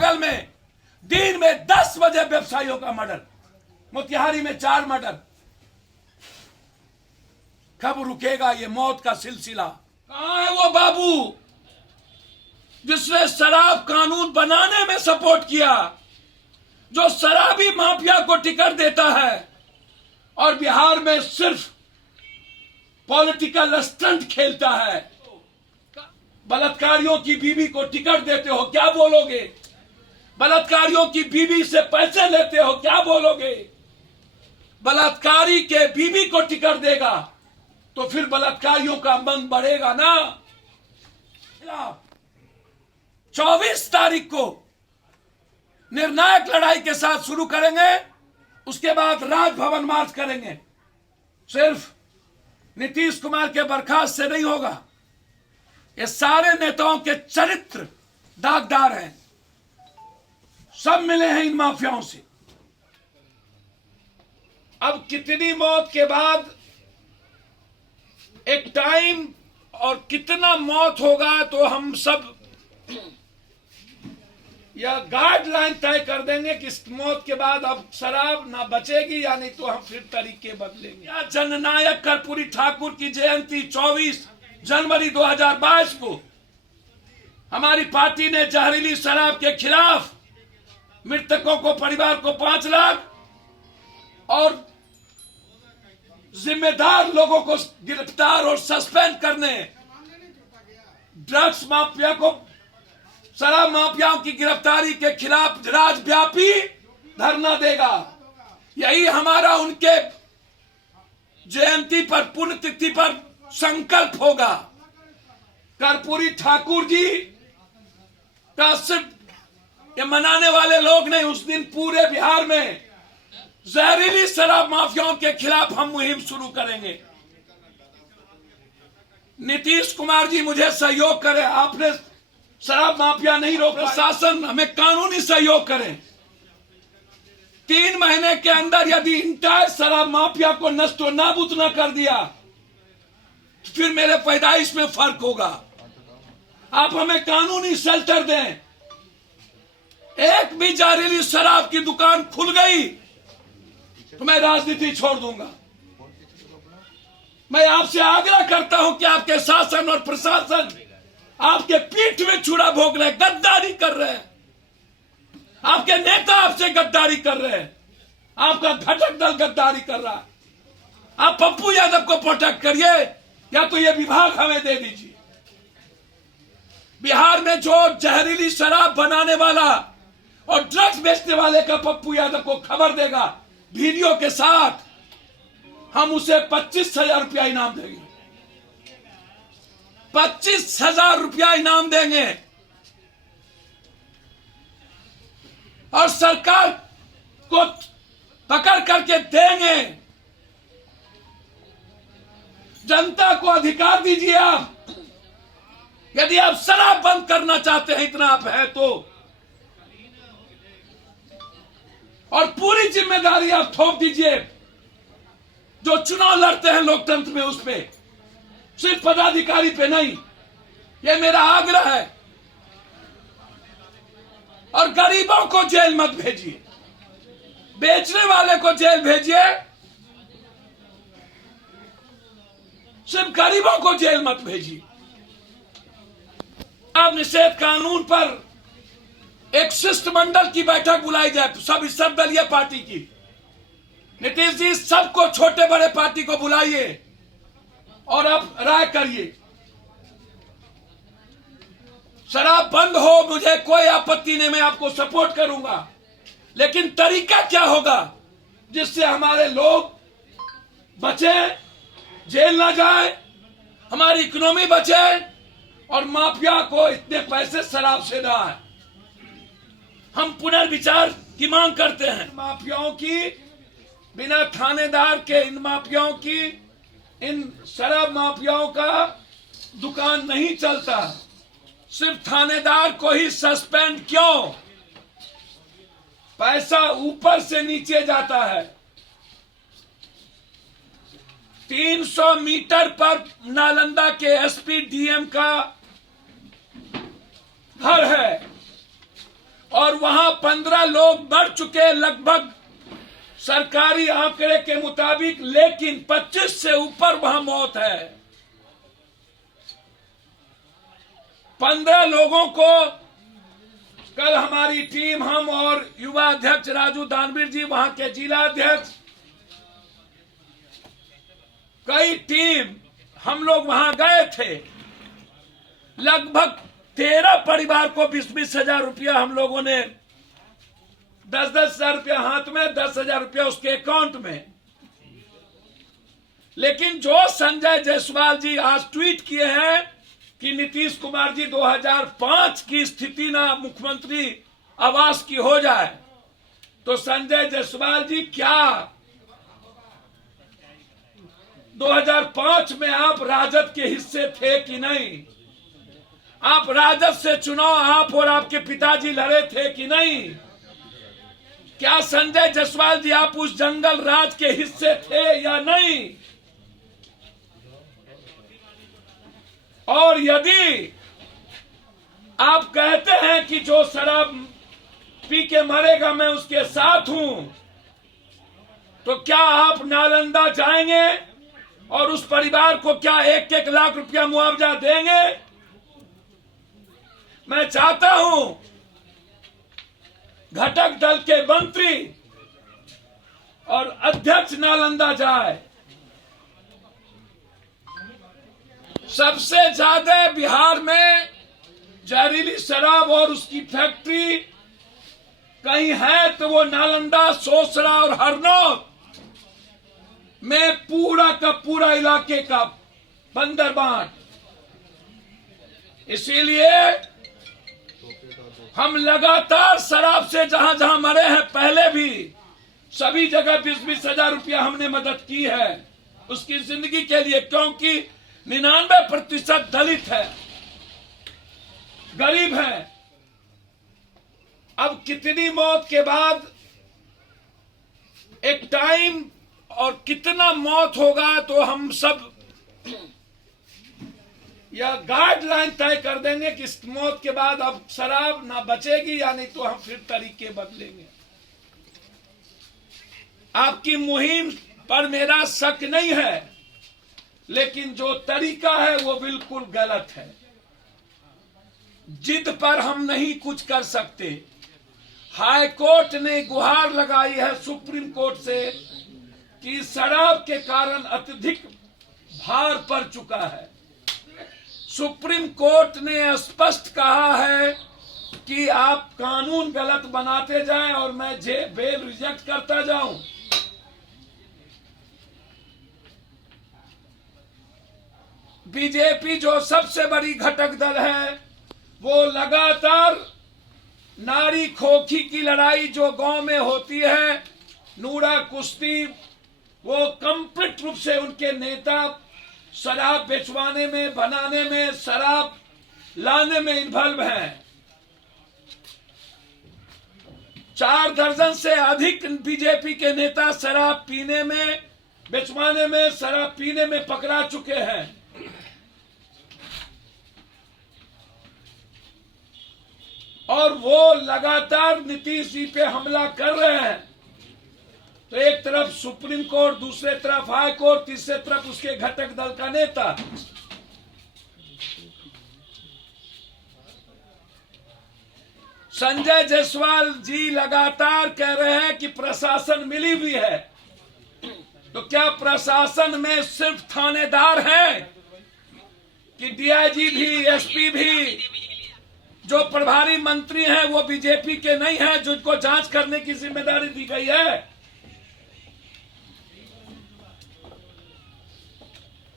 बगल में दिन में 10 बजे व्यवसायियों का मर्डर, मोतिहारी में 4 मर्डर। कब रुकेगा ये मौत का सिलसिला? कहां है वो बाबू जिसने शराब कानून बनाने में सपोर्ट किया, जो शराबी माफिया को टिकट देता है और बिहार में सिर्फ पॉलिटिकल स्टंट खेलता है? बलात्कारियों की बीवी को टिकट देते हो, क्या बोलोगे? बलात्कारियों की बीवी से पैसे लेते हो, क्या बोलोगे? बलात्कारी के बीवी को टिकट देगा तो फिर बलात्कारियों का मन बढ़ेगा ना। 24 तारीख को निर्णायक लड़ाई के साथ शुरू करेंगे, उसके बाद राजभवन मार्च करेंगे। सिर्फ नीतीश कुमार के बर्खास्त से नहीं होगा, ये सारे नेताओं के चरित्र दागदार हैं, सब मिले हैं इन माफियाओं से। अब कितनी मौत के बाद एक टाइम और कितना मौत होगा तो हम सब यह गाइडलाइन तय कर देंगे कि इस मौत के बाद अब शराब ना बचेगी, या नहीं तो हम फिर तरीके बदलेंगे। या जननायक कर्पूरी ठाकुर की जयंती 24 जनवरी 2022 को हमारी पार्टी ने जहरीली शराब के खिलाफ मृतकों को, परिवार को 5 लाख और जिम्मेदार लोगों को गिरफ्तार और सस्पेंड करने, ड्रग्स माफिया को, शराब माफियाओं की गिरफ्तारी के खिलाफ राज्यव्यापी धरना देगा। यही हमारा उनके जयंती पर, पुण्यतिथि पर संकल्प होगा। कर्पूरी ठाकुर जी का सिर्फ ये मनाने वाले लोग नहीं, उस दिन पूरे बिहार में जहरीली शराब माफियाओं के खिलाफ हम मुहिम शुरू करेंगे। नीतीश कुमार जी मुझे सहयोग करें, आपने शराब माफिया नहीं रोक, प्रशासन हमें कानूनी सहयोग करें। 3 महीने के अंदर यदि इंटायर शराब माफिया को नष्ट व नाबूद न कर दिया तो फिर मेरे पैदाइश में फर्क होगा। आप हमें कानूनी शेल्टर दें। एक भी जहरीली शराब की दुकान खुल गई तो मैं राजनीति छोड़ दूंगा। मैं आपसे आग्रह करता हूं कि आपके शासन और प्रशासन आपके पीठ में छुरा भोग रहे, गद्दारी कर रहे हैं। आपके नेता आपसे गद्दारी कर रहे हैं, आपका घटक दल गद्दारी कर रहा है। आप पप्पू यादव को प्रोटेक्ट करिए या तो ये विभाग हमें दे दीजिए। बिहार में जो जहरीली शराब बनाने वाला और ड्रग्स बेचने वाले का पप्पू यादव को खबर देगा वीडियो के साथ, हम उसे 25,000 रुपया इनाम देंगे। 25,000 रुपया इनाम देंगे और सरकार को पकड़ करके देंगे। जनता को अधिकार दीजिए। आप यदि आप शराब बंद करना चाहते हैं, इतना आप है तो, और पूरी जिम्मेदारी आप थोप दीजिए जो चुनाव लड़ते हैं लोकतंत्र में, उस पे, सिर्फ पदाधिकारी पे नहीं। ये मेरा आग्रह है। और गरीबों को जेल मत भेजिए, बेचने वाले को जेल भेजिए, सिर्फ गरीबों को जेल मत भेजिए। अब निषेध कानून पर एक शिष्टमंडल की बैठक बुलाई जाए, सब दलीय पार्टी की। नीतीश जी, सबको, छोटे बड़े पार्टी को बुलाइए और आप राय करिए। शराब बंद हो, मुझे कोई आपत्ति नहीं, मैं आपको सपोर्ट करूंगा, लेकिन तरीका क्या होगा जिससे हमारे लोग बचे, जेल ना जाए, हमारी इकोनॉमी बचे और माफिया को इतने पैसे शराब से ना आए। हम पुनर्विचार की मांग करते हैं। माफियाओं की, बिना थानेदार के इन माफियाओं की, इन शराब माफियाओं का दुकान नहीं चलता। सिर्फ थानेदार को ही सस्पेंड क्यों? पैसा ऊपर से नीचे जाता है। 300 मीटर पर नालंदा के एसपी डीएम का घर है और 15 लोग मर चुके लगभग सरकारी आंकड़े के मुताबिक, लेकिन 25 से ऊपर वहां मौत है। 15 लोगों को कल हमारी टीम, हम और युवा अध्यक्ष राजू दानवीर जी, वहां के जिला अध्यक्ष, कई टीम हम लोग वहां गए थे। लगभग 13 परिवार को 20-20 हजार रुपया हम लोगों ने, 10-10 हजार रुपया हाथ में, 10 हजार रुपया उसके अकाउंट में। लेकिन जो संजय जायसवाल जी आज ट्वीट किए हैं कि नीतीश कुमार जी 2005 की स्थिति ना मुख्यमंत्री आवास की हो जाए, तो संजय जायसवाल जी क्या 2005 में आप राजद के हिस्से थे कि नहीं? आप राजद से चुनाव आप और आपके पिताजी लड़े थे कि नहीं? क्या संजय जायसवाल जी आप उस जंगल राज के हिस्से थे या नहीं? और यदि आप कहते हैं कि जो शराब पी के मरेगा मैं उसके साथ हूं, तो क्या आप नालंदा जाएंगे और उस परिवार को क्या 1-1 लाख रुपया मुआवजा देंगे? मैं चाहता हूं घटक दल के मंत्री और अध्यक्ष नालंदा जाए। सबसे ज्यादा बिहार में जहरीली शराब और उसकी फैक्ट्री कहीं है तो वो नालंदा, सोसरा और हरनौत में पूरा का पूरा इलाके का बंदरबांट। इसीलिए हम लगातार शराब से जहां जहां मरे हैं, पहले भी सभी जगह 20-20 हजार रुपया हमने मदद की है उसकी जिंदगी के लिए, क्योंकि 99% दलित है, गरीब है। अब कितनी मौत के बाद एक टाइम और कितना मौत होगा तो हम सब या गाइडलाइन तय कर देंगे कि इस मौत के बाद अब शराब ना बचेगी, या नहीं तो हम फिर तरीके बदलेंगे। आपकी मुहिम पर मेरा शक नहीं है, लेकिन जो तरीका है वो बिल्कुल गलत है। जिद पर हम नहीं कुछ कर सकते। हाई कोर्ट ने गुहार लगाई है सुप्रीम कोर्ट से कि शराब के कारण अत्यधिक भार पड़ चुका है। सुप्रीम कोर्ट ने स्पष्ट कहा है कि आप कानून गलत बनाते जाएं और मैं बेल रिजेक्ट करता जाऊं। बीजेपी जो सबसे बड़ी घटक दल है, वो लगातार नारी खोखी की लड़ाई जो गांव में होती है, नूरा कुश्ती, वो कंप्लीट रूप से उनके नेता शराब बेचवाने में, बनाने में, शराब लाने में इन्वॉल्व हैं। 4 दर्जन से अधिक बीजेपी के नेता शराब पीने में, बेचवाने में, शराब पीने में पकड़ा चुके हैं। और वो लगातार नीतीश जी पे हमला कर रहे हैं। तो एक तरफ सुप्रीम कोर्ट, दूसरे तरफ हाई कोर्ट, तीसरे तरफ उसके घटक दल का नेता। संजय जायसवाल जी लगातार कह रहे हैं कि प्रशासन मिली हुई है। तो क्या प्रशासन में सिर्फ थानेदार हैं कि डीआईजी भी, एसपी भी, जो प्रभारी मंत्री हैं वो बीजेपी के नहीं हैं, जिनको जांच करने की जिम्मेदारी दी गई है?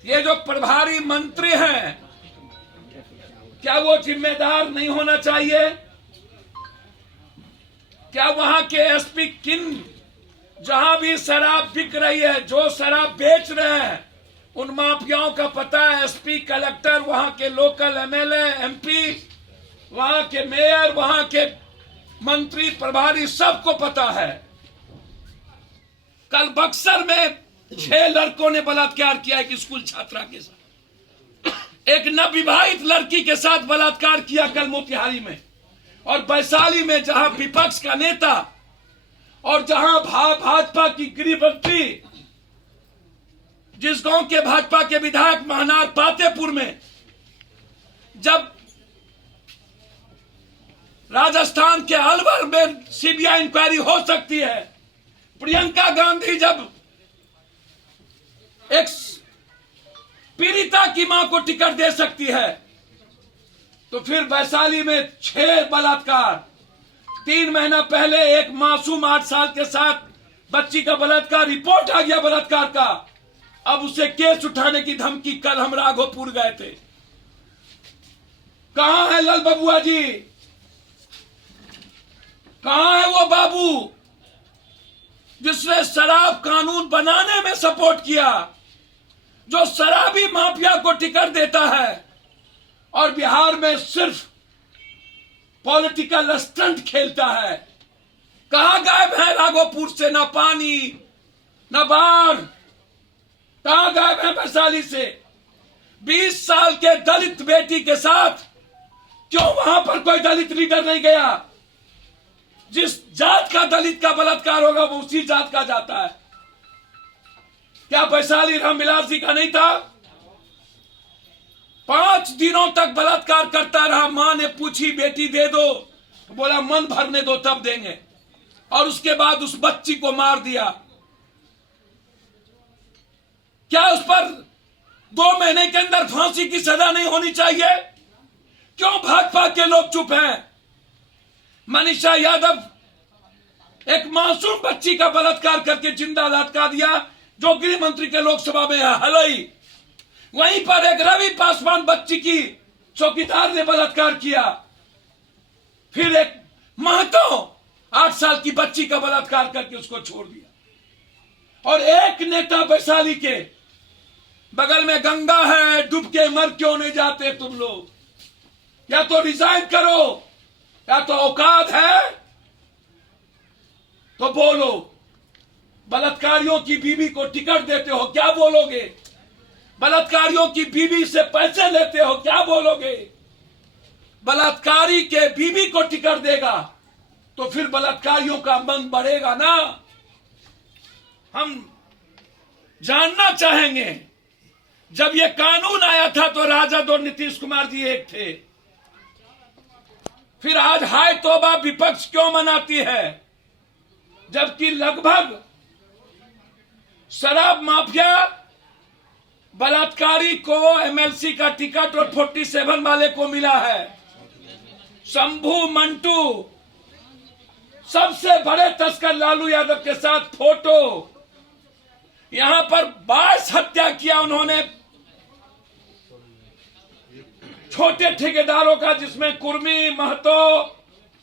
ये जो प्रभारी मंत्री हैं, क्या वो जिम्मेदार नहीं होना चाहिए? क्या वहां के एसपी किन, जहां भी शराब बिक रही है, जो शराब बेच रहे हैं, उन माफियाओं का पता है? एसपी, कलेक्टर, वहां के लोकल एमएलए, एमपी, वहां के मेयर, वहां के मंत्री, प्रभारी, सबको पता है। कल बक्सर में 6 लड़कों ने बलात्कार किया एक स्कूल छात्रा के साथ। एक नवविवाहित लड़की के साथ बलात्कार किया कल मोतिहारी में। और वैशाली में जहां विपक्ष का नेता और जहां भाजपा की गृहमंत्री, जिस गांव के भाजपा के विधायक महनार पातेपुर में जब राजस्थान के अलवर में सीबीआई इंक्वायरी हो सकती है, प्रियंका गांधी जब एक पीड़िता की मां को टिकट दे सकती है, तो फिर वैशाली में 6 बलात्कार, 3 महीना पहले एक मासूम 8 साल के साथ बच्ची का बलात्कार, रिपोर्ट आ गया बलात्कार का, अब उसे केस उठाने की धमकी। कल हम राघोपुर गए थे, कहां है लाल बबुआ जी, कहां है वो बाबू जिसने शराब कानून बनाने में सपोर्ट किया, जो शराबी माफिया को टिकट देता है और बिहार में सिर्फ पॉलिटिकल स्टंट खेलता है। कहां गायब है राघोपुर से? ना पानी ना बाढ़, कहां गायब है वैशाली से? 20 साल के दलित बेटी के साथ क्यों वहां पर कोई दलित लीडर नहीं गया? जिस जात का दलित का बलात्कार होगा वो उसी जात का जाता है। क्या वैशाली रामविलास जी का नहीं था? 5 दिनों तक बलात्कार करता रहा। मां ने पूछी बेटी दे दो, तो बोला मन भरने दो तब देंगे, और उसके बाद उस बच्ची को मार दिया। क्या उस पर 2 महीने के अंदर फांसी की सजा नहीं होनी चाहिए? क्यों भाजपा के लोग चुप हैं? मनीषा यादव एक मासूम बच्ची का बलात्कार करके जिंदा लटका दिया, जो गृह मंत्री के लोकसभा में है हलई। वहीं पर एक रवि पासवान बच्ची की चौकीदार ने बलात्कार किया। फिर एक महतो 8 साल की बच्ची का बलात्कार करके उसको छोड़ दिया। और एक नेता वैशाली के बगल में गंगा है, डूब के मर क्यों नहीं जाते तुम लोग? या तो रिजाइन करो, या तो औकात है तो बोलो। बलात्कारियों की बीवी को टिकट देते हो, क्या बोलोगे? बलात्कारियों की बीवी से पैसे लेते हो, क्या बोलोगे? बलात्कारी के बीवी को टिकट देगा तो फिर बलात्कारियों का मन बढ़ेगा ना। हम जानना चाहेंगे, जब यह कानून आया था तो राजद और नीतीश कुमार जी एक थे, फिर आज हाय तौबा विपक्ष क्यों मनाती है? जबकि लगभग शराब माफिया बलात्कारी को एमएलसी का टिकट और 47 वाले को मिला है। शंभू मंटू सबसे बड़े तस्कर लालू यादव के साथ फोटो, यहां पर 22 हत्या किया उन्होंने छोटे ठेकेदारों का, जिसमें कुर्मी, महतो,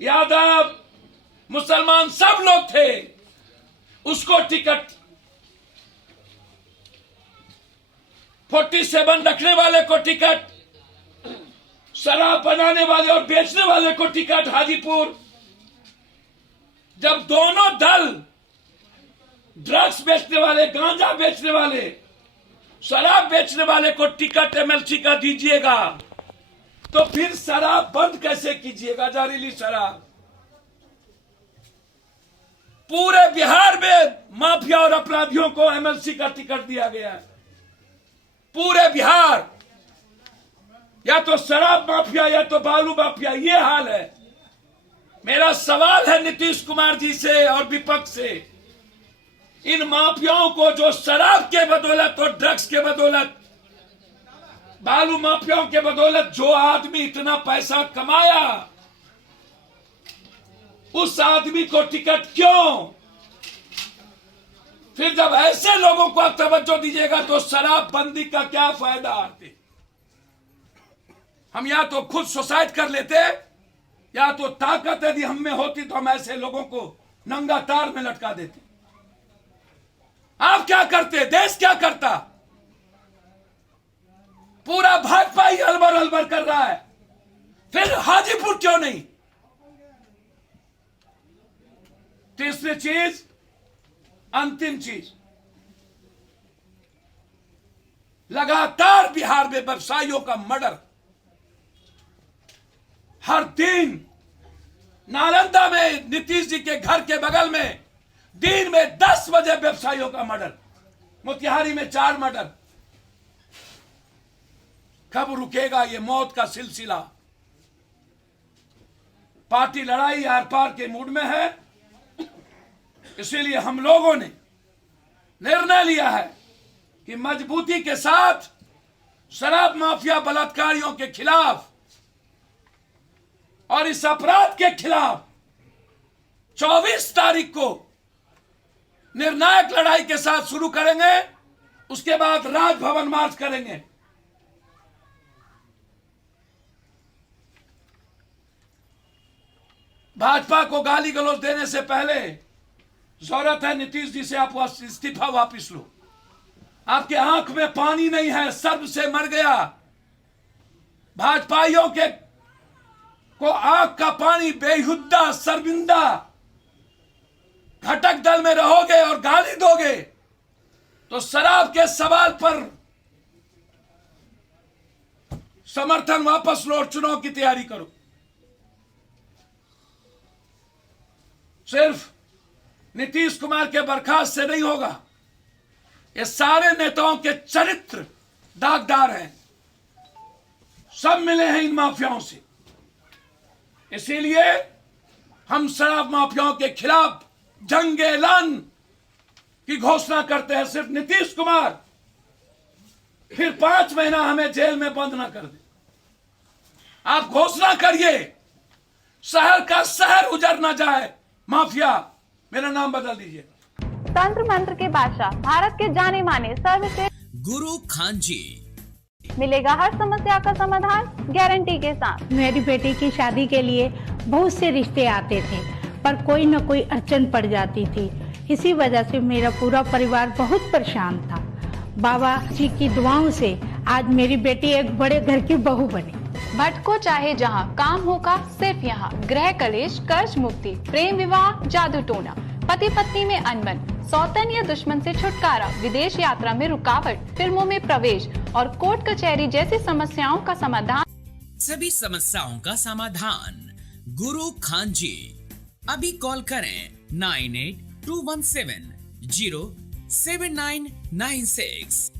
यादव, मुसलमान सब लोग थे। उसको टिकट 47 रखने वाले को टिकट, शराब बनाने वाले और बेचने वाले को टिकट हाजीपुर। जब दोनों दल ड्रग्स बेचने वाले, गांजा बेचने वाले, शराब बेचने वाले को टिकट एमएलसी का दीजिएगा, तो फिर शराब बंद कैसे कीजिएगा? जहरीली शराब पूरे बिहार में माफिया और अपराधियों को एमएलसी का टिकट दिया गया है। पूरे बिहार या तो शराब माफिया या तो बालू माफिया, ये हाल है। मेरा सवाल है नीतीश कुमार जी से और विपक्ष से, इन माफियाओं को जो शराब के बदौलत और ड्रग्स के बदौलत, बालू माफियाओं के बदौलत जो आदमी इतना पैसा कमाया, उस आदमी को टिकट क्यों? फिर जब ऐसे लोगों को आप तवज्जो दीजिएगा तो शराब बंदी का क्या फायदा? आते हम या तो खुद सुसाइड कर लेते, या तो ताकत यदि हम में होती तो हम ऐसे लोगों को नंगा तार में लटका देते। आप क्या करते? देश क्या करता? पूरा भाजपा ही अलबर अलबर कर रहा है, फिर हाजीपुर क्यों नहीं? तीसरी चीज, अंतिम चीज, लगातार बिहार में व्यवसायियों का मर्डर। हर दिन नालंदा में नीतीश जी के घर के बगल में दिन में 10 बजे व्यवसायियों का मर्डर, मोतिहारी में 4 मर्डर। कब रुकेगा ये मौत का सिलसिला? पार्टी लड़ाई आर पार के मूड में है, इसीलिए हम लोगों ने निर्णय लिया है कि मजबूती के साथ शराब माफिया बलात्कारियों के खिलाफ और इस अपराध के खिलाफ 24 तारीख को निर्णायक लड़ाई के साथ शुरू करेंगे। उसके बाद राजभवन मार्च करेंगे। भाजपा को गाली गलौज देने से पहले जरूरत है नीतीश जी से आप इस्तीफा वापिस लो। आपके आंख में पानी नहीं है, सर्व से मर गया। भाजपाइयों के को आंख का पानी, बेहुद्दा शर्मिंदा, घटक दल में रहोगे और गाली दोगे तो शराब के सवाल पर समर्थन वापस लो और चुनाव की तैयारी करो। सिर्फ नीतीश कुमार के बर्खास्त से नहीं होगा, ये सारे नेताओं के चरित्र दागदार हैं, सब मिले हैं इन माफियाओं से। इसीलिए हम शराब माफियाओं के खिलाफ जंग ऐलान की घोषणा करते हैं। सिर्फ नीतीश कुमार फिर 5 महीना हमें जेल में बंद ना कर दे। आप घोषणा करिए, शहर का शहर उजड़ ना जाए। माफिया, मेरा नाम बदल दीजिए। तंत्र मंत्र के बादशाह, भारत के जाने माने सर्वश्रेष्ठ गुरु खान जी, मिलेगा हर समस्या का समाधान गारंटी के साथ। मेरी बेटी की शादी के लिए बहुत से रिश्ते आते थे, पर कोई न कोई अड़चन पड़ जाती थी। इसी वजह से मेरा पूरा परिवार बहुत परेशान था। बाबा जी की दुआओं से आज मेरी बेटी एक बड़े घर की बहू बनी। भटको चाहे जहां, काम होगा सिर्फ यहाँ। गृह कलेश, कर्ज मुक्ति, प्रेम विवाह, जादू टोना, पति पत्नी में अनबन, सौतन या दुश्मन से छुटकारा, विदेश यात्रा में रुकावट, फिल्मों में प्रवेश और कोर्ट कचहरी जैसी समस्याओं का समाधान। सभी समस्याओं का समाधान गुरु खान जी। अभी कॉल करें 9821707996।